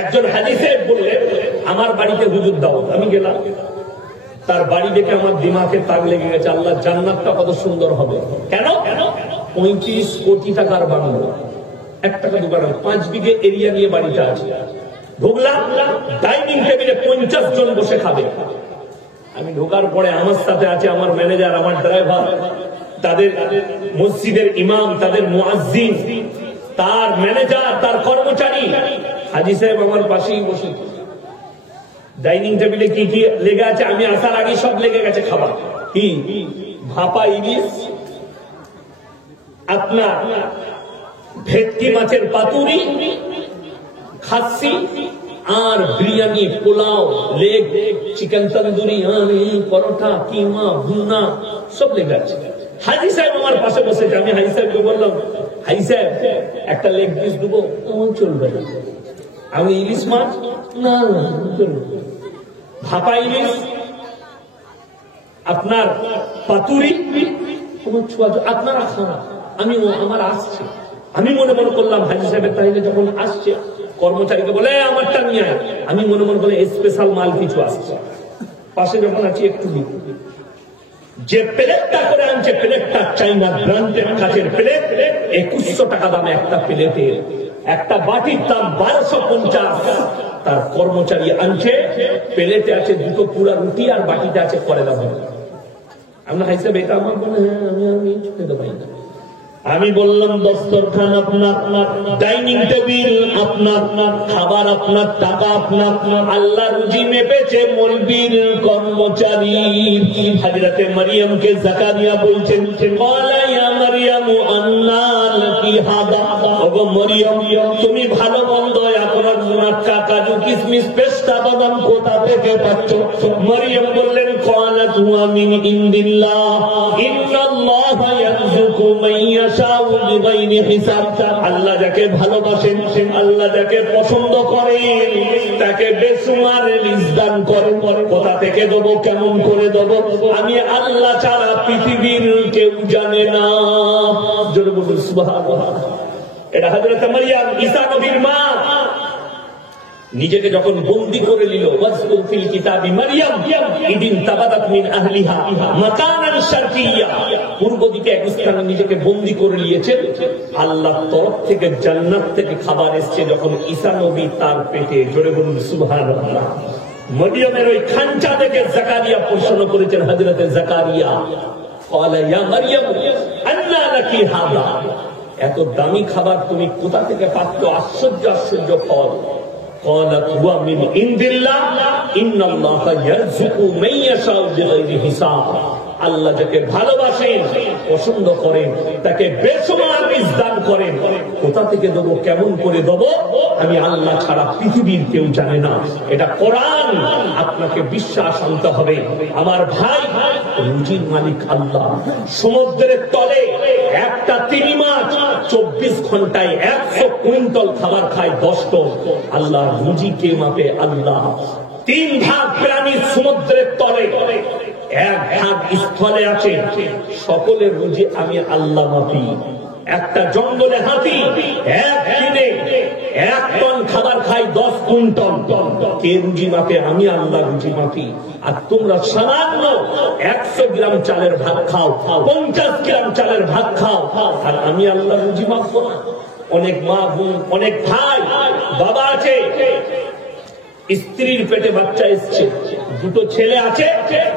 একজন হাদিসে বললেন আমার বাড়িতে হুজুর দাও, আমি গেলাম, তার বাড়ি দেখে আমার দিমাগে তাক লেগে গেছে, আল্লাহ জান্নাতটা কত সুন্দর হবে। কেন? 35 কোটি টাকার বাংলো, 1 টাকা দোকান, 5 বিঘে এরিয়া নিয়ে বাড়িটা আছে। ঢুকলাম, ডাইনিং টেবিলে 50 জন বসে খাবে। আমি ঢোকার পরে আমার সাথে আছে আমার ম্যানেজার, আমার ড্রাইভার, তাদের মসজিদের ইমাম, তাদের মুয়াজ্জিন, তার ম্যানেজার, তার কর্মচারী। হাজী সাহেব আমার পাশেই বসে। ডাইনিং টেবিলে কি কি লেগে আছে আমি আসার আগে সব লেগে গেছে খাবার। কি? ভাপা ইলিশ, আপনার ভেটকি মাছের পাতুরি, খাসি, আর বিরিয়ানি, পোলাও, লেগ, চিকেন তন্দুরি, পরোটা, কিমা, ভুনা, সব লেগে আছে। হাজী সাহেব আমার পাশে বসেছে। আমি হাজী সাহেবকে বললাম, হাজী সাহেব একটা লেগ পিস দেবো? চলবে না। আমি ইলিশ মাছ? না চলবে। ভাপা ইলিশ, আপনার পাতুরি, আপনারা খানা, আমি আমার আসছে। আমি মনে মনে করলাম হাজী সাহেবের তাহলে যখন আসছে, কর্মচারীকে বলে আমারটা নিয়ে আয়। আমি মনে মনে করলাম স্পেশাল মাল কিছু আসছে। পাশে যখন আছি একটু যে প্লেটটা করে আনছে, প্লেটটা চাইনা ব্র্যান্ডের কাচের প্লেট, 2100 টাকা দাম একটা প্লেটের। একটা বাটির দাম 1250। তার কর্মচারী আনছে, প্লেটে আছে 2টো পুরা রুটি আর বাটিতে আছে করেলা ভাজা। আমরা হাই সাহেব এটা আমার মনে হয় আমি খেতে পারি না। আমি বললাম দস্তরখান আপনার, ডাইনিং টেবিল আপনার, খাবার আপনার, টাকা আপনার, আল্লাহ রুজি মেপেছে মলবির কর্মচারী। হযরতে মারিয়ামকে জাকারিয়া বলছেন, ক্বালা ইয়া মারিয়ামু আন্না লাকি হাদা। ওগো মারিয়াম, তুমি ভালো মন্দ আপনার মুনাক্কা, কাজু, কিশমিশ, পেস্তা, বাদাম কোথা থেকে পাচ্ছ? মারিয়াম বললেন, ক্বালাত হুয়া মিন ইনদিল্লাহ, ইন্নাল্লাহা ইয়ারযুকু মান ইয়াশাউ বিগাইরি হিসাব। আল্লাহ যাকে ভালোবাসেন, আল্লাহ যাকে পছন্দ করেন, তাকে বেসুমার রিজক দান করেন। কোথা থেকে দেবো, কেমন করে দেবো, আমি আল্লাহ ছাড়া পৃথিবীর কেউ জানে না। জোরে বলুন সুবহানাল্লাহ। এটা হযরত মারিয়াম, ঈসা নবীর মা, নিজেকে যখন বন্দী করে নিল, ওয়াজকুর ফিল কিতাবি মারিয়াম ইদিন তাবাদাত মিন আহলিহা মাকানান শারকিয়্যা, পূর্ব দিকে এক স্থানে নিজেকে বন্দী করে নিয়েছেন। আল্লাহর তরফ থেকে জান্নাত থেকে খাবার এসেছে যখন ঈসা নবী তার পেটে। জোরে বলুন সুবহানাল্লাহ। মারিয়ামের ওই খাঞ্চা থেকে জাকারিয়া প্রশ্ন করেছেন, হযরতে জাকারিয়া, ক্বালা ইয়া মারিয়াম আন্না লাকি হাদা, এত দামি খাবার তুমি কোথা থেকে পাচ্ছ? আশ্চর্য আশ্চর্য ফল। قالت هو من عند الله ان الله يرزق من يشاء بغير حساب। আল্লাহ যাকে ভালোবাসেন, পছন্দ করেন, তাকে বেসুমার রিজক দান করেন। কোথা থেকে দেবো, কেমন করে দেবো, আমি আল্লাহ ছাড়া পৃথিবীর কেউ জানে না। এটা কোরআন। আপনাকে বিশ্বাস আনতে হবে। আমার ভাই, রুজির মালিক আল্লাহ। সমুদ্রের তলে একটা তিমি মাছ 24 ঘন্টায় 100 কুইন্টাল খাবার খায় 10 টন। আল্লাহ রুজি কে মাপে? আল্লাহ। 3 ভাগ প্রাণী সমুদ্রের তলে, 1 ভাগ স্থলে আছে। সকলের রুজি আমি আল্লাহ মাপি। একটা জঙ্গলে হাতি একদিনে 1 টন খাবার খায় 10 কুইন্টাল। কে রুজি মাপে? আমি আল্লাহ রুজি মাপি। আর তোমরা সামান্য 100 গ্রাম চালের ভাত খাও, 50 গ্রাম চালের ভাত খাও, আর আমি আল্লাহ রুজি মাপবো না? অনেক মা বোন, অনেক ভাই, বাবা আছে, স্ত্রীর পেটে বাচ্চা এসছে, 2টো ছেলে আছে,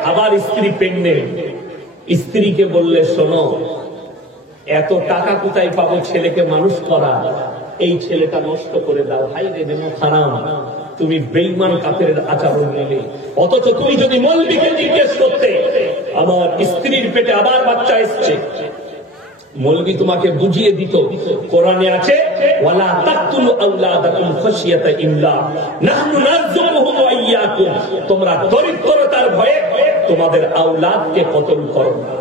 আবার স্ত্রী প্রেগনেন্ট। স্ত্রীকে বললে, শোনো, এত টাকা কোথায় পাবো ছেলেকে মানুষ করা, এই ছেলেটা নষ্ট করে দাও। হাই রে দেমো হারাম, তুমি বেঈমান কাফেরের আচরণ নিলে। অথচ তুমি যদি মৌলবীকে জিজ্ঞেস করতে, আমার স্ত্রীর পেটে আবার বাচ্চা এসছে, মৌলবী তোমাকে বুঝিয়ে দিত। কোরআনে আছে, ওয়ালা তাকতুলু আওলাদাকুম খাশিয়াতা ইমলাক নাহনু নারযুকুহুম ওয়া ইয়্যাকুম, তোমরা দরিদ্রতার ভয়ে তোমাদের আওলাদকে কতল করো না।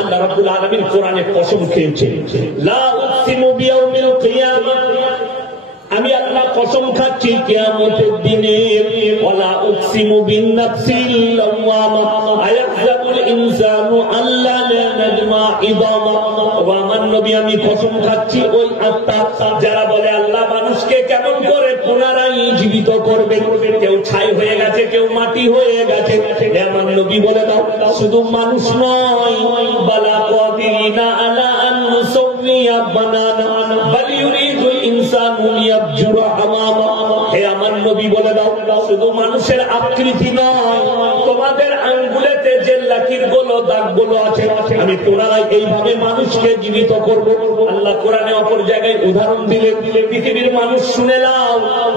আল্লাহ রাব্বুল আলামিন কোরআনে কসম খেয়েছে, লা উকসিমু বিয়াউমিল কিয়ামাহ, আমি আল্লাহ কসম খাচ্ছি কিয়ামতের দিনে, ওয়ালা উকসিমু বিন নাফসিল লাওয়ামা আয়াহযাবুল ইনসানু আল্লা লা নাজমা ইদামা। ও আমার নবী, আমি কসম খাচ্ছি ওই আত্মা যারা বলে আল্লাহ মানুষকে কেমন করে পুনরায় জীবিত করবেন। কেউ ছাই হয়ে গেছে, কেউ মাটি হয়ে গেছে। আমার নবী বলে দাও শুধু মানুষ নয়, বালা কাদিরিনা আলা আন নুসাউইয়া বানানা বাল ইউরিদুল ইনসানু লিয়াবজুরা আমামা। হে আমার নবী বলে দাও শুধু মানুষের আকৃতি নয়, তোমাদের আঙ্গুলেতে যে লাকির গুলো দাগ গুলো আছে, আমি পুনরায় এইভাবে মানুষকে জীবিত করব। আল্লাহ কোরআনে অপর জায়গায় উদাহরণ দিলেন, পৃথিবীর মানুষ শুনে নাও,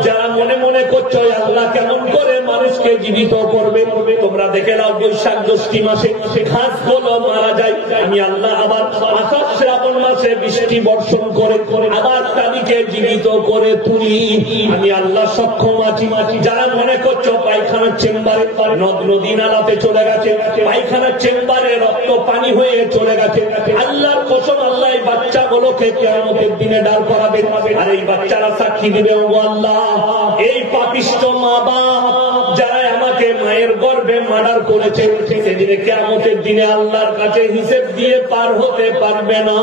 যারা মনে মনে করছো আল্লাহ কেমন করে মানুষকে জীবিত করবে, তোমরা দেখে নাও বৈশাখ জ্যৈষ্ঠী মাসে ঘাস গুলো মারা যায়, আমি আল্লাহ আবার আষাঢ় শ্রাবণ মাসে বৃষ্টি বর্ষণ করে আবার তাদেরকে জীবিত করে তুলি। আমি আল্লাহ সক্ষম আছি। যারা মনে করছো পায়খানার চেম্বারে নদ নদী নালাতে চলে গেছে, পায়খানার চেম্বারে রক্ত পানি হয়ে চলে গেছে, আল্লাহর কসম আল্লাহ এই বাচ্চাগুলোকে কিয়ামতের দিনে দাঁড় করাবেন। আর এই বাচ্চারা সাক্ষী দিবে, ও আল্লাহ এই পাপিষ্ঠ মা বাপ যারা আমাকে মায়ের গর্ভে মার্ডার করেছে, সেদিনে কিয়ামতের দিনে আল্লাহর কাছে হিসেব দিয়ে পার হতে পারবে না।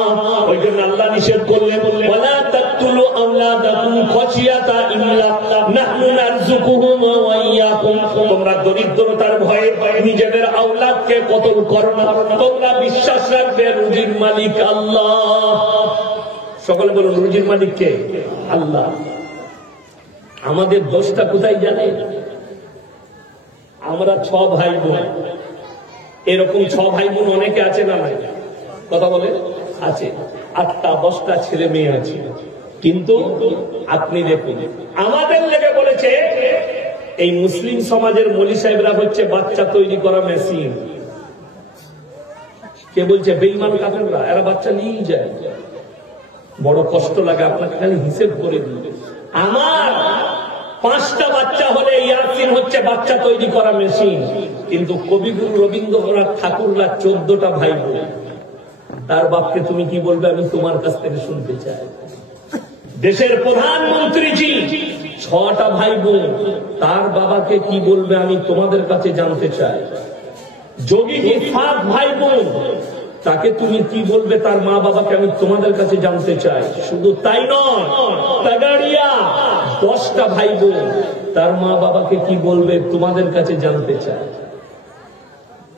ওই জন্য আল্লাহ নিষেধ করলেন, ওয়ালা তাকতুলু আওলাদাকুম খাশিয়াতা ইমলাক নাহনু নারযুকুহুম ওয়া ইয়াকুম। তোমরা দরিদ্রতার ভয়ে নিজেদের আওলাদকে কতল করো না, তোমরা বিশ্বাস রাখবে রুজির মালিক আল্লাহ। সকলে বলুন রুজির মালিক কে? আল্লাহ। আমাদের দোষটা কোথায় জানে? আমরা 6 ভাই বোন, এরকম 6 ভাই বোন অনেকে আছে না নাই? কথা বলে আছে, 8টা 10টা ছেলে মেয়ে আছে, কিন্তু আপনি দেখুন আমাদের লেগে বলেছে এই মুসলিম সমাজের মৌলী সাহেবরা হচ্ছে বাচ্চা তৈরি করা মেশিন। কে বলছে? বেঈমান কাফেররা, এরা বাচ্চা নিয়েই যায়। বড় কষ্ট লাগে, আপনাকে খালি হিসেব করে দিবে। আমার 5টা বাচ্চা হলে ইয়াসিন হচ্ছে বাচ্চা তৈরি করা মেশিন, কিন্তু কবিগুরু রবীন্দ্রনাথ ঠাকুররা 14টা ভাই বোন। তার বাপকে তুমি কি বলবে আমি তোমার কাছ থেকে শুনতে চাই। দেশের প্রধানমন্ত্রীজি 6টা ভাই বোন, তার বাবাকে কি বলবে আমি তোমাদের কাছে জানতে চাই। যোগীজি 7 ভাই বোন, তাকে তুমি কি বলবে তার মা বাবাকে আমি তোমাদের কাছে জানতে চাই। শুধু তাই নয়, তাগাড়িয়া 10টা ভাই বোন, তার মা বাবাকে কি বলবে তোমাদের কাছে জানতে চাই।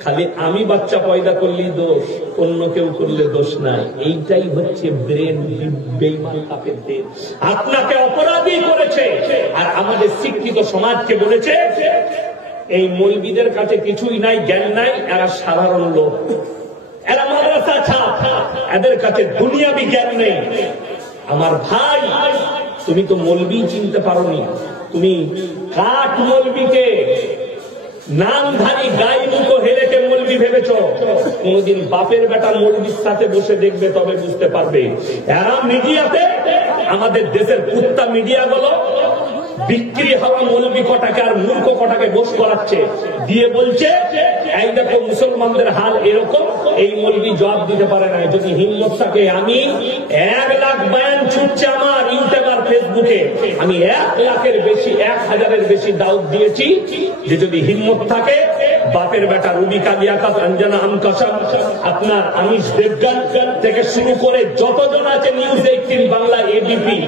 খালি আমি বাচ্চা পয়দা করলেই দোষ, অন্য কেউ করলে দোষ নাই। এইটাই হচ্ছে ব্রেন বেঈমান কাফেরদের। আপনাকে অপরাধী করেছে, আর আমাদের শিক্ষিত সমাজকে বলেছে এই মৌলবীদের কাছে কিছুই নাই, জ্ঞান নাই, এরা সাধারণ লোক, এরা মাদ্রাসা ছাত্র, এদের কাছে দুনিয়াবি জ্ঞান নেই। আমার ভাই, তুমি তো মৌলবী চিনতে পারোনি, তুমি কাঠ মৌলবীকে নামধারী গাই মুখো হেরেকে মৌলবী ভেবেছ। কোনদিন বাপের বেটা মৌলবীর সাথে বসে দেখবে, তবে বুঝতে পারবে। এরা মিডিয়াতে, আমাদের দেশের কুত্তা মিডিয়া গুলো বিক্রি হওয়া মৌলবী কটাকে আর মূর্খ কটাকে বস করাচ্ছে, দিয়ে বলছে এই দেখো মুসলমানদের হাল এরকম। এই মৌলবী জবাব দিতে পারে না। যদি হিম্মত থাকে, আমি 1 লাখ বয়ান ছুটছে আমার ইউটিউব আর ফেসবুকে, আমি 1 লাখের বেশি, 1000-এর বেশি দাউদ দিয়েছি, যে যদি হিম্মত থাকে বাপের বেটা রুবিকা লিয়াকাত, অঞ্জনা আমকাশা, আপনার আমিষ দেবগান থেকে শুরু করে যতজন আছে নিউজ 18 বাংলা, এবিপি,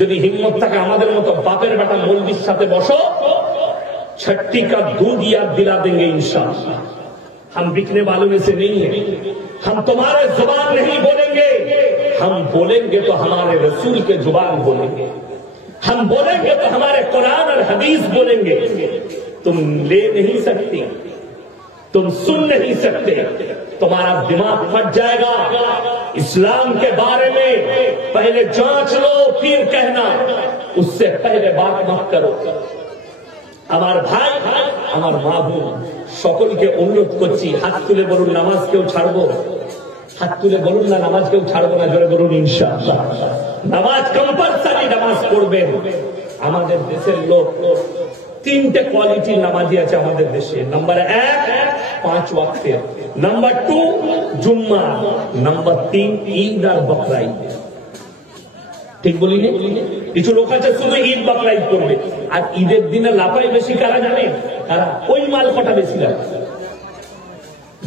যদি হিম্মত থাকে আমাদের মতো বাপের বেটা মৌলবীর সাথে বসো, 6टी का दूध याद दिला देंगे इंशाअल्लाह। हम बिकने वालों में से नहीं है, हम तुम्हारे जुबान नहीं बोलेंगे, हम बोलेंगे तो हमारे रसूल के जुबान बोलेंगे, हम बोलेंगे तो हमारे कुरान और हदीस बोलेंगे। तुम ले नहीं सकती, तुम सुन नहीं सकते, तुम्हारा दिमाग फट जाएगा। इस्लाम के बारे में पहले जांच लो, फिर कहना, उससे पहले बात मत करो। আমার ভাই, আমার মা বোন, সকলকে অনুরোধ করছি, হাত তুলে বলুন নামাজ কেউ ছাড়বো? হাত তুলে বলুন না নামাজ কেউ ছাড়বো না, জোরে বলুন ইনশাআল্লাহ। নামাজ কম্পালসারি, নামাজ পড়বেন। আমাদের দেশের লোক 3টে কোয়ালিটির নামাজি আছে আমাদের দেশে। নাম্বার 1 5 ওয়াক্তের, নাম্বার 2 জুম্মা, নাম্বার 3 ঈদ আর বকরা ঈদ। ঠিক বলি? কিছু লোক আছে শুধু ঈদ বকরা ঈদ করবে, আর ঈদের দিনে লাপাই বেশি কারা জানে? কারা? ওই মাল কটা বেশি লাগে,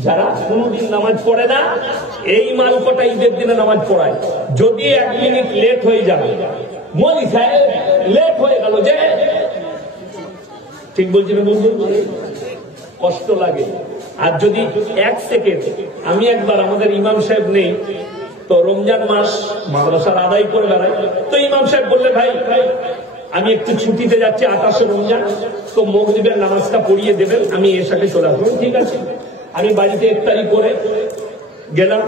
যারা কোনদিন নামাজ পড়ে না, এই মাল কটা ঈদের দিনে নামাজ পড়ায়। যদি 1 মিনিট লেট হয়ে যাবে, মৌলী সাহেব লেট হয়ে গেল যে, ঠিক বলছি না বন্ধু? কষ্ট লাগে। আর যদি 1 সেকেন্ড, আমি একবার আমাদের ইমাম সাহেব নেই তো রমজান মাস মাদ্রাসার আদায় করে বেড়াই, তো ইমাম সাহেব বললে ভাই আমি একটু ছুটিতে যাচ্ছি 28 রমজান, তো মাগরিবের নামাজটা পড়িয়ে দেবেন, আমি এর সাথে চলে আসবো। ঠিক আছে, আমি বাড়িতে ইফতারি করে গেলাম,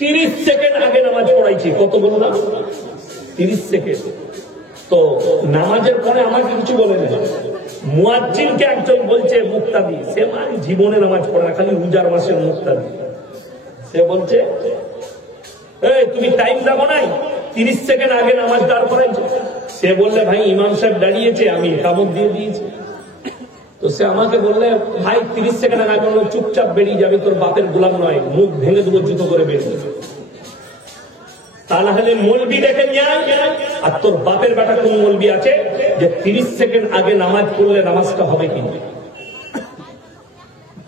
30 সেকেন্ড আগে নামাজ পড়াইছি। কত বললাম? 30 সেকেন্ড। তো নামাজের পরে আমাকে কিছু বলে না, মুয়াজ্জিনকে একজন বলছে মুক্তাদি, সে মানে জীবনে নামাজ পড়ে না, খালি রোজার মাসের মুক্তাদি। সে বলছে এই তুমি টাইম দেখো নাই, 30 সেকেন্ড আগে নামাজ দাঁড় করাইছে। সে বললে ভাই ইমাম সাহেব দাঁড়িয়েছে, আমি কামত দিয়ে দিয়েছি। তো সে আমাকে বললে ভাই 30 সেকেন্ড আগে বললো চুপচাপ বেরিয়ে যাবে, তোর বাপের গোলাম নয়, মুখ ভেঙে দেবো জুতো করে বেরিয়ে। তা না হলে মৌলবি ডেকে নিয়ে আর তোর বাপের বেটা কোন মৌলবি আছে যে 30 সেকেন্ড আগে নামাজ পড়লে নামাজটা হবে কিনা?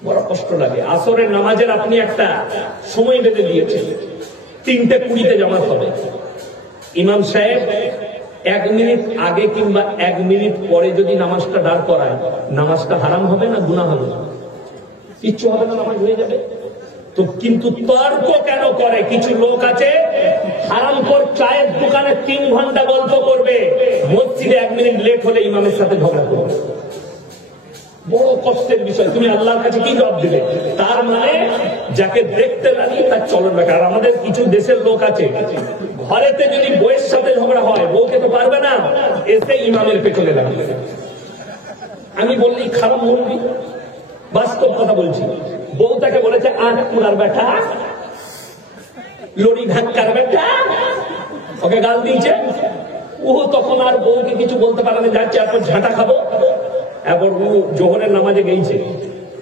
বড় কষ্ট লাগে। আসরের নামাজের আপনি একটা সময় বেঁধে দিয়েছেন, 3:20 জামাত হবে। ইমাম সাহেব 1 মিনিট আগে কিংবা 1 মিনিট পরে যদি নামাজটা দাঁড় করায়, নামাজটা হারাম হবে না গুনাহ হবে? কিচ্ছু হবে না, নামাজ হয়ে যাবে। তো কিন্তু তর্ক কেন করে? কিছু লোক আছে হারামখোর, চায়ের দোকানে 3 ঘন্টা গল্প করবে, মসজিদে 1 মিনিট লেট হলে ইমামের সাথে ঝগড়া করবে। বড় কষ্টের বিষয়। তুমি আল্লাহর কাছে কি জবাব দিবে? তার মানে যাকে দেখতে লাগে তার চলন বেকার। আর আমাদের কিছু দেশের লোক আছে, ঘরেতে যদি বউয়ের সাথে ঝগড়া হয়, বউকে তো পারবে না, এসে ইমামের পেছনে দাঁড়াবে। আমি বললি খারাপ বলবি, বাস্তব কথা বলছি। বউ তাকে বলেছে আজ পুরার বেটা, লড়ি ধাক্কার বেটা, ওকে গাল দিয়েছে। ও তখন আর বউকে কিছু বলতে পারে না, যাচ্ছে এখন ঝাঁটা খাবো। এবার ও জোহরের নামাজে গেছে,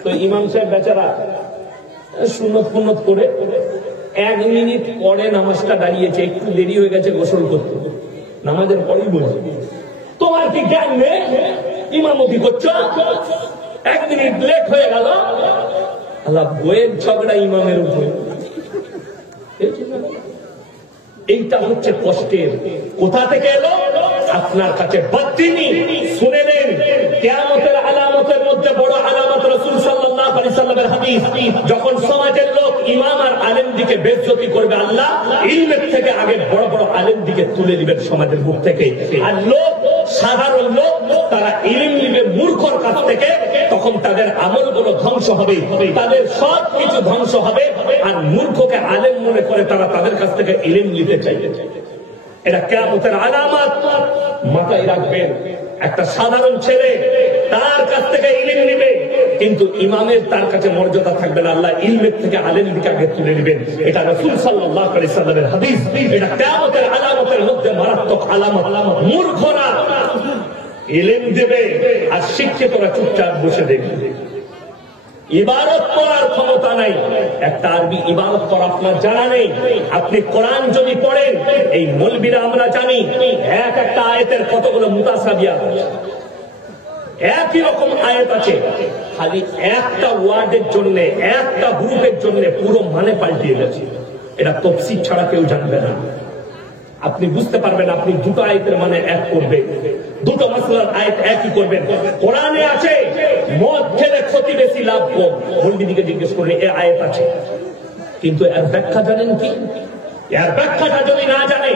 তো ইমাম সাহেব বেচারা সুন্নত ফুন্নত করে 1 মিনিট পরে নামাজটা দাঁড়িয়েছে, একটু দেরি হয়ে গেছে গোসল করতে। নামাজের পরেই বলছে তোমার কি জ্ঞান নেই, ইমামতি করছো, 1 মিনিট লেট হয়ে গেল। আল্লাহ, বইয়ের ঝগড়া ইমামের উপরে। এইটা হচ্ছে কষ্টের। কোথা থেকে এলো? আপনার কাছে বাতিনি। শুনে নেন, কিয়ামতের আলামতের মধ্যে বড় আলামত রাসূল সাল্লাল্লাহু আলাইহি সাল্লামের হাদিস। যখন সমাজের লোক ইমাম আর আলেম দিকে বেইজ্জতি করবে, আল্লাহ ইলমের থেকে আগে বড় বড় আলেম দিকে তুলে দিবেন সমাজের মুখ থেকে। আর লোক, সাধারণ লোক, তারা ইলম নিবে মূর্খর কাছ থেকে, তখন তাদের আমলগুলো ধ্বংস হবে, তাদের সব কিছু ধ্বংস হবে। আর মূর্খকে আলেম মনে করে তারা তাদের কাছ থেকে ইলম নিতে চাইবে। এটা কিয়ামতের আলামত, মাথায় রাখবেন। একটা সাধারণ ছেলে তার কাছ থেকে ইলম নিবে, কিন্তু ইমামের তার কাছে মর্যাদা থাকবে না। আল্লাহ ইলমের থেকে আলেম দিকে আগে তুলে নেবেন। এটা রাসূল সাল্লাল্লাহু আলাইহি সাল্লামের হাদিস। এটা কিয়ামতের আলামতের মধ্যে মারাত্মক আলামত। মূর্খরা ইলম দেবে আর শিক্ষিতরা চুপচাপ বসে দেখবে। ইবাদত করার ক্ষমতা নাই। একটা আরবি ইবাদত করা আপনার জানা নেই। আপনি কোরআন যদি পড়েন, এই মৌলবীরা আমরা জানি একটা আয়াতের কতগুলো মুতাসাবিয়াত, একই রকম আয়াত আছে, খালি একটা ওয়ার্ডের জন্য, একটা গ্রুপের জন্য পুরো মানে পাল্টিয়ে গেছে। এটা তাফসীর ছাড়া কেউ জানবে না। আপনি বুঝতে পারবেন, আপনি দুটো আয়াতের মানে এক করবেন, দুটো মাসলার আয়াত একই করবেন। কোরআনে আছে মদ খেলে ক্ষতি বেশি লাভ কম, মৌলবীদিকে জিজ্ঞেস করলে এই আয়াত আছে, কিন্তু এর ব্যাখ্যা জানেন কি? এর ব্যাখ্যাটা যদি না জানে,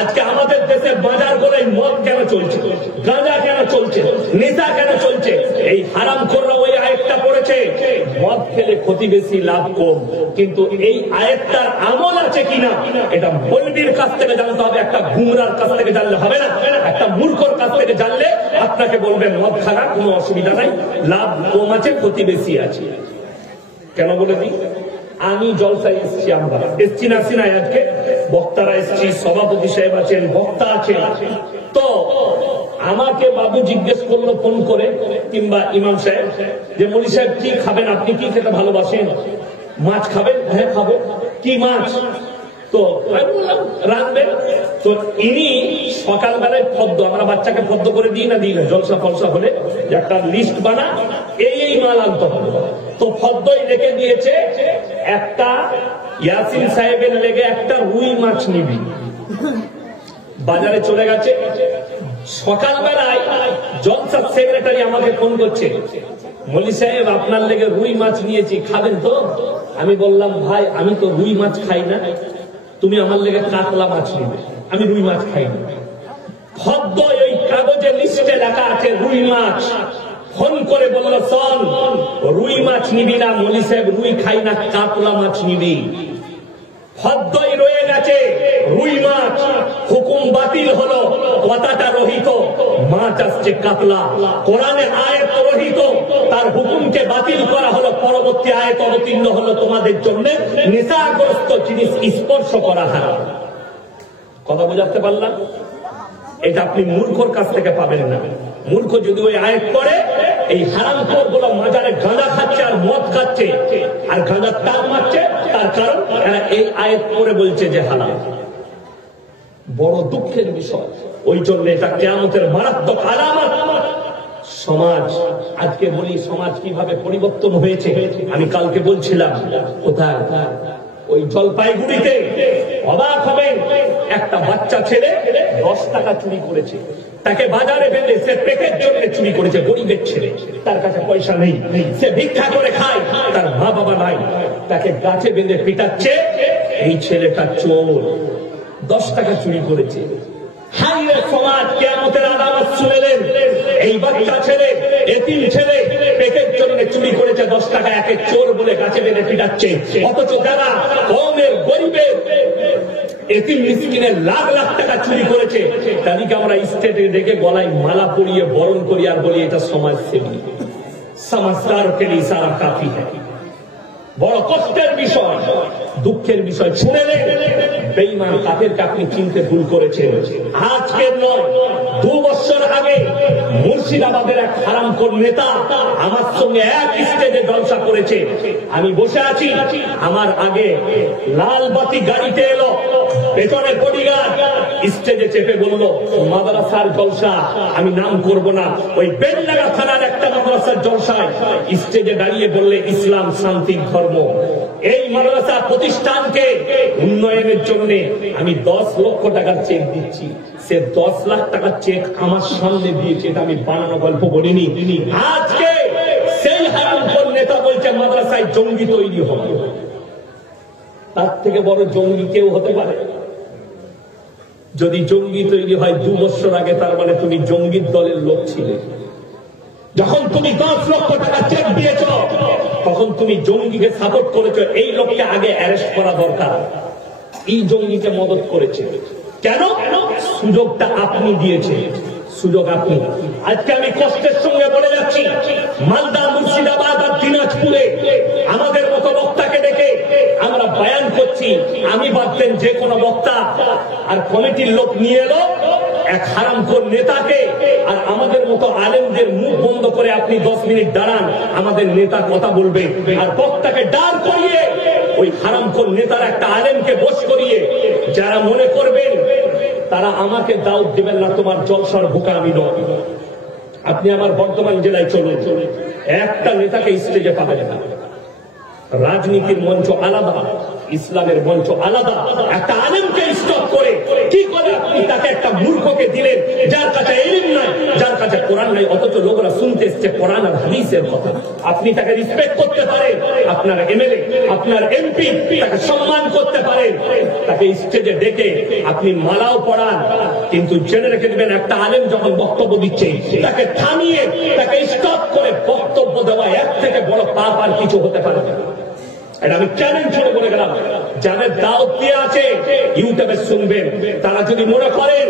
আজকে আমাদের দেশের বাজার করে মদ কেন চলছে, গাঁজা কেন চলছে, নেশা কেন চলছে? এই হারামখোররা ওই আয়াতটা পড়েছে মদ খেলে ক্ষতি বেশি লাভ কম, কিন্তু এই আয়াতটার আমল আছে কিনা এটা মৌলবীর কাছ থেকে জানতে হবে। একটা গুমরার কাছ থেকে জানলে হবে না। একটা মূর্খর কাছ থেকে জানলে আপনাকে বলবেন মদ খানা কোনো অসুবিধা নাই, লাভ কম আছে, ক্ষতি বেশি আছে। কেন বলে দিই? আমি জলসায় এসছি, আমরা এসছি না সিনাই, আজকে বক্তারা এসছি, সভাপতি সাহেব আছেন, বক্তা আছেন। তো আমাকে বাবু জিজ্ঞেস করলো ফোন করে, কিংবা ইমাম সাহেব, যে মনি সাহেব কি খাবেন, আপনি কি খেতে ভালোবাসেন? মাছ খাবেন? হ্যাঁ খাবো। কি মাছ? তো রাখবেন। তো ইনি সকালবেলায় ফদ্দ, আমরা বাচ্চাকে ফদ্দ করে দিই না, দিই না, জলসা ফলসা হলে একটা লিস্ট বানা, এই মাল আনতে হবে। তো ফদ্দই রেখে দিয়েছে, একটা ইয়াসিন সাহেবের লেগে একটা রুই মাছ নিবি। বাজারে চলে গেছে, সকালবেলায় জলসার সেক্রেটারি আমাকে ফোন করছে, মৌলী সাহেব আপনার লেগে রুই মাছ নিয়েছি, খাবেন তো? আমি বললাম ভাই আমি তো রুই মাছ খাই না, তুমি আমার লেগে কাতলা মাছ নিবে, আমি রুই মাছ খাই না। ফদ্দ ওই কাগজের লিস্টে লেখা আছে রুই মাছ। ফোন করে বলল শোন, রুই মাছ নিবি না, মৌলী সাহেব রুই খাই না, কাতলা মাছ নিবি। ফদ্দই রয়ে গেছে রুই মাছ, হুকুম বাতিল হলো, কথাটা রহিত, মাছ আসছে কাতলা। কোরআনে আয়াত রহিত, তার হুকুমকে বাতিল করা হলো, পরবর্তী আয়াত অবতীর্ণ হলো তোমাদের জন্য নেশাগ্রস্ত জিনিস স্পর্শ করা হারাম। কথা বোঝাতে পারলাম? এটা আপনি মূর্খর কাছ থেকে পাবেন না। মূর্খ যদি ওই আয়াত পড়ে, এই হারামখোর গুলো মাজারে গাঁজা খাচ্ছে আর মদ খাচ্ছে আর গাঁজার টান মারছে, তার কারণ এরা এই আয়াত পড়ে বলছে যে হারাম। বড় দুঃখের বিষয়। ওই জন্য এটা কিয়ামতের মারাত্মক আলামত। সমাজ আজকে বলি সমাজ কিভাবে পরিবর্তন হয়েছে। আমি কালকে বলছিলাম কোথায়, ওই জলপাইগুড়িতে, অবাক হবেন, একটা বাচ্চা ছেলে 10 টাকা চুরি করেছে, তাকে বাজারে বেঁধে, সে পেটের জন্য চুরি করেছে, গরিবের ছেলে, তার কাছে পয়সা নেই, সে ভিক্ষা করে খায়, তার মা বাবা নাই, তাকে গাছে বেঁধে পিটাচ্ছে। এই ছেলেটা চোর, 10 টাকা চুরি করেছে। হাইরে সমাজ, কিয়ামতের আলামত শুনেলেন, এই বাচ্চা ছেলে, এতিম ছেলে, পেটের জন্য চুরি করেছে 10 টাকা, একে চোর বলে গাছে বেঁধে পিটাচ্ছে। অথচ যারা কওমের গরিবের এতিম মিসকিনের লাখ লাখ টাকা চুরি করেছে, তাদেরকে আমরা স্টেটে ডেকে গলায় মালা পরিয়ে বরণ করি আর বলি এটা সমাজসেবী। সমাজদার কে লিয়ে সারা কাফি হ্যায়। বড় কষ্টের বিষয়, দুঃখের বিষয়। শুনেলেন, বেঈমান কাফেরকে আপনি চিনতে ভুল করেছেন। আজকের নয়, 2 বছর আগে মুর্শিদাবাদের এক হারামখোর নেতা আমার সঙ্গে এক স্টেজে জলসা করেছে। আমি বসে আছি, আমার আগে লাল বাতি গাড়িতে এলো, পেছনে বডিগার্ড স্টেজে চেপে বলল মাদ্রাসার জলসা, আমি নাম করব না, ওই বেলনাগা থানার একটা মাদ্রাসার জলসায় স্টেজে দাঁড়িয়ে বললে ইসলাম শান্তির ধর্ম। এই মাদ্রাসা প্রতিষ্ঠানকে উন্নয়নের জন্য আমি 10 লক্ষ টাকার চেক দিচ্ছি। সে 10 লাখ টাকার চেক আমার সামনে দিয়েছে, এটা আমি বানানো গল্প বলিনি। আজকে সেই হারামখোর নেতা বলছে মাদ্রাসায় জঙ্গি তৈরি হবে। তার থেকে বড় জঙ্গি কেউ হতে পারে? যদি জঙ্গি তৈরি হয় 2 বছর আগে, তার মানে তুমি জঙ্গির দলের লোক ছিলে। যখন তুমি 10 লক্ষ টাকা চেক দিয়েছ, তখন তুমি জঙ্গিকে সাপোর্ট করেছো। এই লোককে আগে অ্যারেস্ট করা দরকার। এই জঙ্গিকে মদত করেছে কেন? সুযোগটা আপনি দিয়েছে, সুযোগ আপনি। আজকে আমি কষ্টের সঙ্গে বলে যাচ্ছি, মালদা, মুর্শিদাবাদ আর দিনাজপুরে আমাদের মতো বক্তাকে দেখে আমরা বয়ান করছি। আমি ভাবতেন যে কোনো বক্তা আর কমিটির লোক নিয়ে এলো এক হারামখোর নেতাকে, আর আমাদের মতো আলেমদের মুখ বন্ধ করে আপনি 10 মিনিট দাঁড়ান, আমাদের নেতা কথা বলবে। আর বক্তাকে দাঁড় করিয়ে ওই হারামখোর নেতার একটা আলেমকে বস করিয়ে, যারা মনে করবেন তারা আমাকে দাওয়াত দিবেন না, তোমার জলসার ভুকা আমি নয়। আপনি আমার বর্ধমান জেলায় চলুন, একটা নেতাকে স্টেজে পাবেন না। রাজনীতির মঞ্চ আলাদা, ইসলামের মঞ্চ আলাদা। একটা আলেমকে স্টপ করে কি করে আপনি তাকে একটা মূর্খকে দিলেন, যার কাছে ইলম নাই, যার কাছে কোরআন নাই, অথচ লোকরা শুনতে এসছে কোরআন আর হাদিসের কথা। আপনি তাকে রিসপেক্ট করতে পারেন, আপনার এমএলএ, আপনার এমপি তাকে সম্মান করতে পারেন, তাকে স্টেজে ডেকে আপনি মালাও পড়ান। কিন্তু জেনে রেখে দেবেন, একটা আলেম যখন বক্তব্য দিচ্ছে, তাকে থামিয়ে তাকে স্টপ করে বক্তব্য দেওয়া এর থেকে বড় পাপ আর কিছু হতে পারে না। এটা আমি চ্যালেঞ্জ করে বলে গেলাম। যাদের দাওয়াত দিয়ে আছে ইউটিউবে শুনবেন, তারা যদি মনে করেন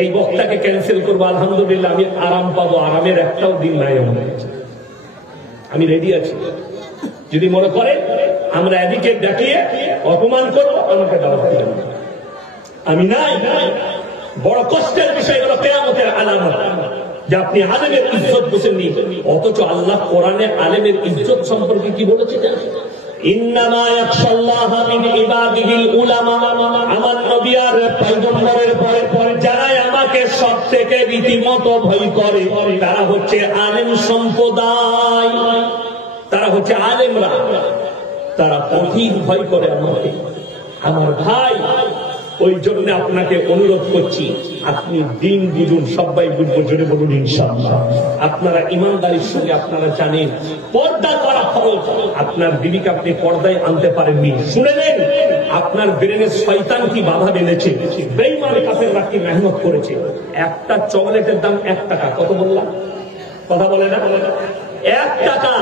এই বক্তাকে ক্যান্সেল করবো, আলহামদুলিল্লাহ আমি আরাম পাবো, আরামের একটাও দিন নাই আমার, আমি রেডি আছি। যদি মনে করেন আমরা এদিকে দেখিয়ে অপমান করবো, আমাকে দাওয়াত দিবেন, আমি নাই। বড় কষ্টের বিষয় হলো কিয়ামতের আলামত যে আপনি আলেমের ইজ্জত বুঝেননি, অথচ আল্লাহ কোরআনে আলেমের ইজ্জত সম্পর্কে কি বলেছে জানেন? ইন্নামা ইয়াখশাল্লাহা মিন ইবাদিহিল উলামা। আমার নবী আর পয়গম্বরের পরে যারা আমাকে সবথেকে রীতিমতো ভয় করে, তারা হচ্ছে আলেম সম্প্রদায়, তারা হচ্ছে আলেমরা। তারা অধিক ভয় করে আমাকে। আমার ভাই, ওই জন্য আপনাকে অনুরোধ করছি, আপনি দিন বুঝুন, সবাই বুঝবো, জোরে বলুন ইনশাআল্লাহ। আপনারা ইমানদারির সঙ্গে আপনারা জানেন পর্দা করা ফরজ। আপনার বিবিকে আপনি পর্দায় আনতে পারেননি, শুনে নেন আপনার ব্রেনে শয়তান কি বাধা বেঁধেছে, বেঈমান কাফেররা কি মেহনত করেছে। একটা চকলেটের দাম 1 টাকা, কত বললাম? কথা বলে না? 1 টাকা।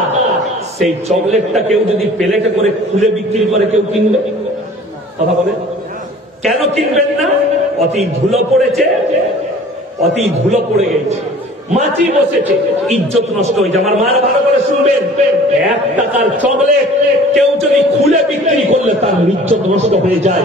সেই চকলেটটা কেউ যদি প্লেটে করে খুলে বিক্রি করে কেউ কিনবে? কথা বলে কেন কিনবেন না? অতি ধুলো পড়েছে, অতি ধুলো পড়ে গেছে, মাছি বসেছে, ইজ্জত নষ্ট হয়েছে। আমার মারা ভালো করে শুনবেন, 1 টাকার চকলেট কেউ যদি খুলে বিক্রি করলে তার ইজ্জত নষ্ট হয়ে যায়।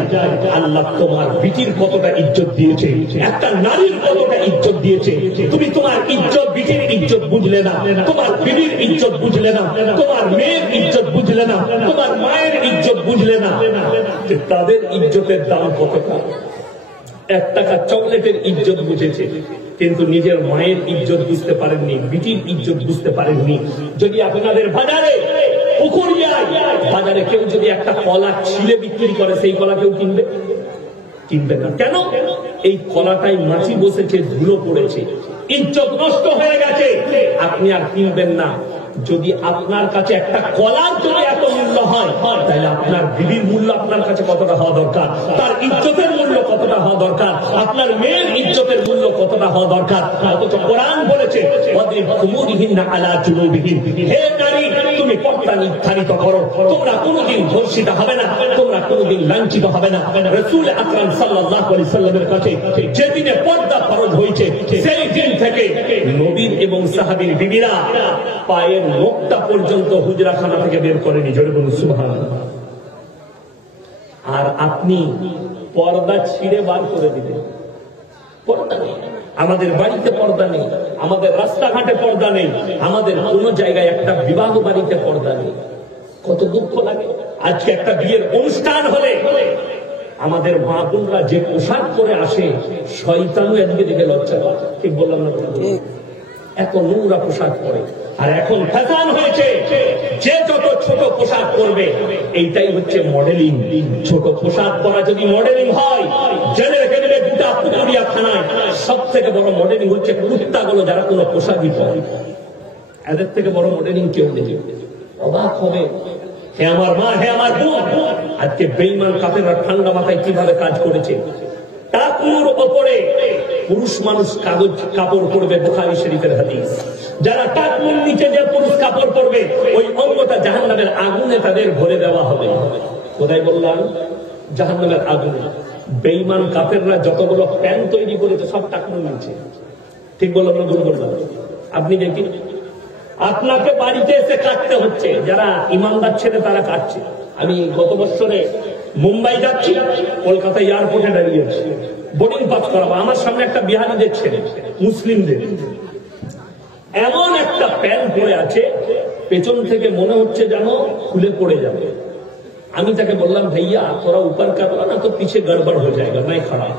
আল্লাহ তোমার বিটির কতটা ইজ্জত দিয়েছে, একটা নারীর কতটা ইজ্জত দিয়েছে, তুমি তোমার ইজ্জত, বিটির ইজ্জত বুঝলে না, তোমার বিবির ইজ্জত বুঝলে না, তোমার মেয়ের ইজ্জত বুঝলে না, তোমার মায়ের ইজ্জত বুঝলে না, যে তাদের ইজ্জতের দাম কতটা। 1 টাকা চকলেটের ইজ্জত বুঝেছে, কিন্তু নিজের মায়ের ইজ্জত বুঝতে পারেননি, বিটির ইজ্জত বুঝতে পারেননি। যদি আপনাদের বাজারে, পুকুরিয়ায় বাজারে কেউ যদি একটা কলা ছিলে বিক্রি করে, সেই কলা কেউ কিনবে? কিনবে না। কেন? এই কলাটাই মাছি বসেছে, ধুলো পড়েছে, ইজ্জত নষ্ট হয়ে গেছে, আপনি আর কিনবেন না। যদি আপনার কাছে একটা কলার যদি এত মূল্য হয়, তাহলে আপনার বিবির মূল্য আপনার কাছে কতটা হওয়া দরকার, তার ইজ্জতের মূল্য কতটা হওয়া দরকার, আপনার মেয়ের ইজ্জতের মূল্য কতটা হওয়া দরকার। অথচ কোরআন বলেছে, হে নারী, তুমি পর্দা নির্ধারিত করো, তোমরা কোনোদিন ধর্ষিত হবে না, তোমরা কোনোদিন লাঞ্ছিত হবে না। রাসূল আকরাম সাল্লাল্লাহু আলাইহি সাল্লামের কাছে যেদিনে পর্দা ফরজ হয়েছে, সেই দিন থেকে নবীর এবং সাহাবীর বিবিরা পায়ের নখটা পর্যন্ত হুজরাখানা থেকে বের করেনি, জোরে বলুন সুবহানাল্লাহ। আর আপনি পর্দা ছিঁড়ে বার করে দিলেন। পর্দা নেই, আমাদের বাড়িতে পর্দা নেই, আমাদের রাস্তাঘাটে পর্দা নেই, আমাদের কোন জায়গায় একটা বিবাহ বাড়িতে পর্দা নেই। কত দুঃখ লাগে। আজকে একটা বিয়ের অনুষ্ঠান হলে আমাদের মা বোনরা যে পোশাক পরে আসে, শয়তানও এদিকে দিকে লজ্জা পায়। ঠিক বললাম না? এত নোংরা পোশাক পরে। আর এখন ফ্যাশন হয়েছে, যে যত ছোট পোশাক পরবে এইটাই হচ্ছে মডেলিং। ছোট পোশাক পরা যদি মডেলিং হয়, জেনে রেখে দেবে গোটা পুকুরিয়া থানায় সব থেকে বড় মডেলিং হচ্ছে কুত্তাগুলো, যারা কোনো পোশাকই পরে। এদের থেকে বড় মডেলিং কেউ নেই। অবাক হবে। হে আমার মা, হে আমার বোন, আজকে বেঈমান কাফেররা ঠান্ডা মাথায় কিভাবে কাজ করেছে। টাকুর ওপরে পুরুষ মানুষ কাপড় পরবে, বুখারী শরীফের হাদিস। যারা টাকুর নিচে যে পুরুষ কাপড় পরবে, ওই অঙ্গটা জাহান্নামের আগুনে তাদের ভরে দেওয়া হবে। কোথায় বললাম? জাহান্নামের আগুনে। বেঈমান কাফেররা যতগুলো প্যান্ট তৈরি করেছে সব টাকুর নিচে। ঠিক বললাম না? ভুল বললাম? আপনি দেখি, আপনাকে বাড়িতে এসে কাটতে হচ্ছে। যারা ইমানদার ছেলে তারা কাটছে। আমি গত বছরে মুম্বাই যাচ্ছি, কলকাতা এয়ারপোর্টে দাঁড়িয়েছি, বোর্ডিং পাস করাবো। আমার সামনে একটা বিহারিদের ছেলে, মুসলিমদের, এমন একটা প্যান্ট পরে আছে, পেছন থেকে মনে হচ্ছে যেন খুলে পড়ে যাবে। আমি তাকে বললাম, ভাইয়া তোরা উপর কাটলো না তো পিছে গড়বড় হয়ে যায়গা, নাই খারাপ।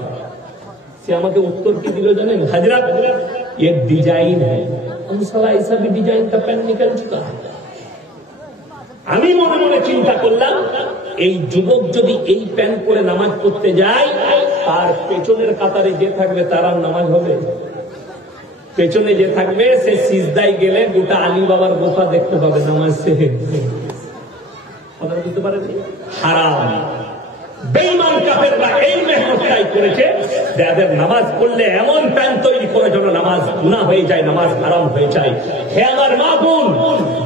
সে আমাকে উত্তর কি দিল জানেন? হযরত ये डिजाइन है, हम साला ऐसा भी डिजाइन का पैंट निकल चुका है। আমি মনে মনে চিন্তা করলাম, এই যুবক যদি এই প্যান্ট পরে নামাজ পড়তে যায়, আর পেছনের কাতারে যে থাকবে তার আর নামাজ হবে? পেছনে যে থাকবে সে সিজদায় গেলে গোটা আলী বাবার গোফা দেখতে পাবে নামাজ শেষে। কথা বুঝতে পারেন? হারাম। বেঈমান কাফেররা এই মেহনতটাই করেছে, যাদের নামাজ পড়লে এমন প্যান্ট তৈরি করে যেন নামাজ গুনাহ হয়ে যায়, নামাজ হারাম হয়ে যায়। হে আমার মা বোন,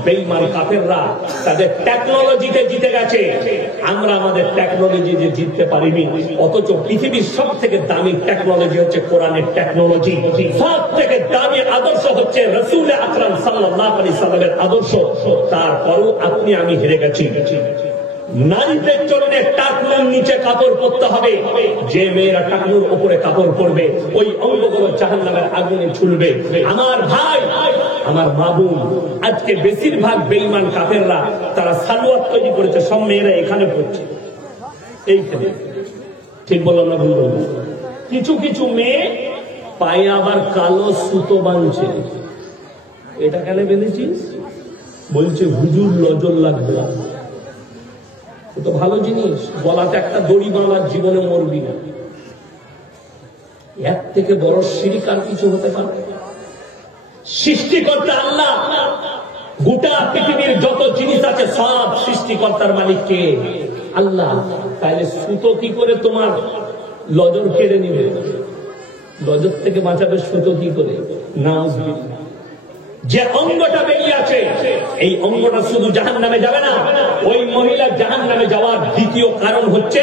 বেঈমান কাফেররা তাদের টেকনোলজিতে জিতে গেছে, আমরা আমাদের টেকনোলজিতে জিততে পারিনি। অথচ পৃথিবীর সব থেকে দামি টেকনোলজি হচ্ছে কোরআনের টেকনোলজি। সব থেকে দামি আদর্শ হচ্ছে রাসূল আকরাম সাল্লাল্লাহু আলাইহি সাল্লামের আদর্শ। তারপরও আপনি আমি হেরে গেছি। নারীদের জন্য টাকনুর নিচে কাপড় পরতে হবে। যে মেয়েরা টাকনুর উপরে কাপড় পরবে, ওই অঙ্গগুলো জাহান্নামের আগুনে ঝুলবে। আমার ভাই, আমার বাবু, আজকে বেশিরভাগ বেঈমান কাফেররা তারা সালোয়ার তৈরি করেছে, সব মেয়েরা এখানে পড়ছে, এইখানে। ঠিক বললাম না? ভুল বললাম? কিছু কিছু মেয়ে পায়ে আবার কালো সুতো বাঁধছে। এটা কেন বেঁধেছিস? বলছে হুজুর নজর লাগবে। তো ভালো জিনিস, গলাতে একটা দড়ি বাঁধার, জীবনে মরবি না। এর থেকে বড় শিরক আর কিছু হতে পারে? সৃষ্টিকর্তা আল্লাহ, গোটা পৃথিবীর যত জিনিস আছে সব সৃষ্টিকর্তার মালিক কে? আল্লাহ। তাহলে সুতো কি করে তোমার লজর কেড়ে নিবে? লজর থেকে বাঁচাবে সুতো কি করে? নাউজুবিল্লাহ। যে অঙ্গটা বেরিয়ে আছে এই অঙ্গটা শুধু জাহান্নামে যাবে না, ওই মহিলা জাহান্নামে যাওয়ার দ্বিতীয় কারণ হচ্ছে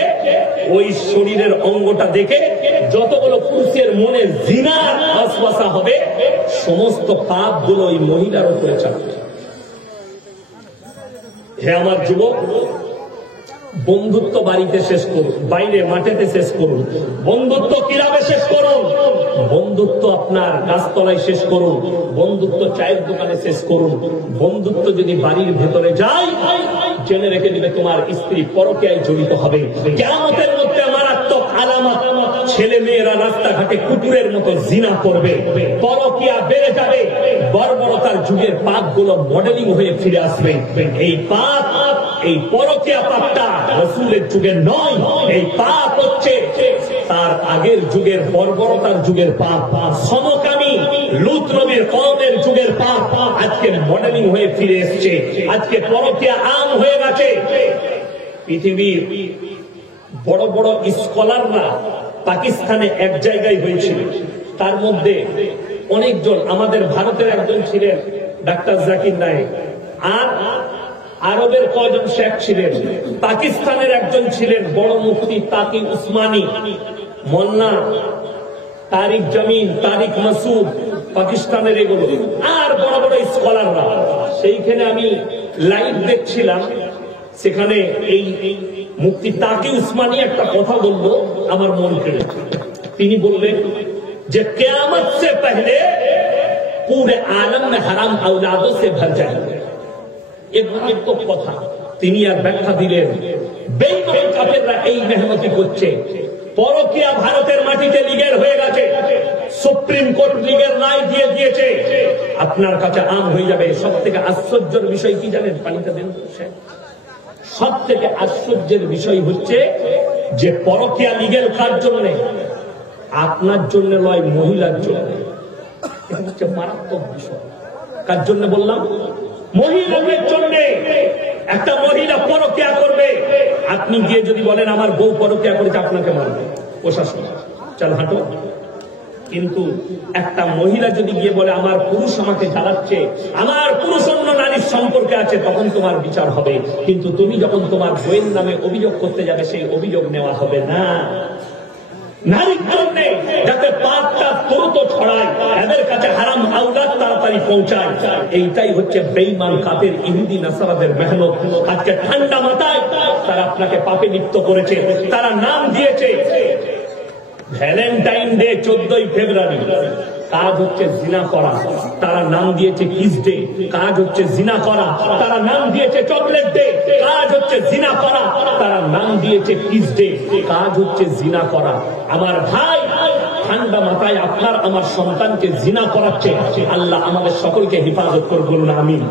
ওই শরীরের অঙ্গটা দেখে যতগুলো পুরুষের মনে জিনার ওয়াসওয়াসা হবে সমস্ত পাপগুলো ওই মহিলার উপরে চাপবে। হে আমার যুবক, বন্ধুত্ব বাড়িতে শেষ করুন, বাইরে মাঠেতে শেষ করুন। বন্ধুত্ব কিভাবে শেষ করুন? বন্ধুত্ব আপনার গাছতলায় শেষ করুন, বন্ধুত্ব চায়ের দোকানে শেষ করুন। বন্ধুত্ব যদি বাড়ির ভেতরে যায়, জেনে রেখে দিবে তোমার স্ত্রী পরকীয়ায় জড়িত হবে। কিয়ামতের মধ্যে মারাত্মক আলামত, ছেলে মেয়েরা রাস্তাঘাটে কুকুরের মতো জিনা করবে, পরকীয়া বেড়ে যাবে, বর্বরতার যুগের পাপগুলো মডেলিং হয়ে ফিরে আসবে। এই পাপ, এই পরকীয়া পাপটা রাসূলের যুগের নয়, এই পাপ হচ্ছে তার আগের যুগের বর্বরতার যুগের পাপ, সমকামী লূত নবীর কওমের যুগের পাপ আজকে মডেলিং হয়ে ফিরে এসেছে। আজকে পরকীয়া আম হয়ে গেছে। পৃথিবীর বড় বড় স্কলাররা পাকিস্তানে এক জায়গায় হয়েছিল, তার মধ্যে অনেকজন, আমাদের ভারতের একজন ছিলেন ডাক্তার জাকির নায়েক, আর আরবের কয়জন শেখ ছিলেন, পাকিস্তানের একজন ছিলেন বড় মুফতি তাকি উসমানী, মোল্লা তারিক জামিন, তারিক মাসুদ, পাকিস্তানের এগুলো, আর বড় বড় স্কলাররা। সেইখানে আমি লাইভ দেখছিলাম, সেখানে এই মুফতি তাকি উসমানী একটা কথা বললো, আমার মন কেড়েছে। তিনি বললেন যে কিয়ামত সে পহলে পুরে আলম में हराम औलादों से भर जाएंगे। কথা তিনি আর ব্যাখ্যা দিলেন, বেঈমান কাফেররা এই মেহনতি করছে, পরকীয়া ভারতের মাটিতে লিগের হয়ে গেছে, সুপ্রিম কোর্ট লিগের রায় দিয়ে দিয়েছে, আপনার কাছে আম হয়ে যাবে। সব থেকে আশ্চর্যের বিষয় কি জানেন? পানিটা দেন। সব থেকে আশ্চর্যের বিষয় হচ্ছে যে পরকীয়া লিগেল কার জন্য? আপনার জন্য নয়, মহিলার জন্য। এটা হচ্ছে মারাত্মক বিষয়। কার জন্য বললাম? মহিলাদের জন্য। একটা মহিলা পরকীয়া করবে, আপনি গিয়ে যদি বলেন আমার বউ পরকীয়া করেছে, আপনাকে মারবে প্রশাসন, চল হাঁটো। কিন্তু একটা মহিলা যদি গিয়ে বলে আমার পুরুষ আমাকে জ্বালাচ্ছে, আমার পুরুষ অন্য নারীর সম্পর্কে আছে, তখন তোমার বিচার হবে। কিন্তু তুমি যখন তোমার বইয়ের নামে অভিযোগ করতে যাবে, সেই অভিযোগ নেওয়া হবে না। নারীর জন্য যাতে পাপটা দ্রুত ছড়ায়, এদের কাছে হারাম আওলাদ তাড়াতাড়ি পৌঁছায়, এইটাই হচ্ছে বেঈমান কাফের ইহুদি নাসারাদের মেহনত। আজকে ঠান্ডা মাথায় তারা আপনাকে পাপে লিপ্ত করেছে। তারা নাম দিয়েছে ভ্যালেন্টাইন ডে 14 ফেব্রুয়ারি, কাজ হচ্ছে জিনা করা। তারা নাম দিয়েছে কিস ডে, কাজ হচ্ছে জিনা করা। তারা নাম দিয়েছে চকলেট ডে, কাজ হচ্ছে জিনা করা। তারা নাম দিয়েছে কিস ডে, কাজ হচ্ছে জিনা করা। আমার ভাই, ঠান্ডা মাথায় আপনার আমার সন্তানকে জিনা করাচ্ছে। আল্লাহ আমাদের সকলকে হেফাজত করুন, আমিন।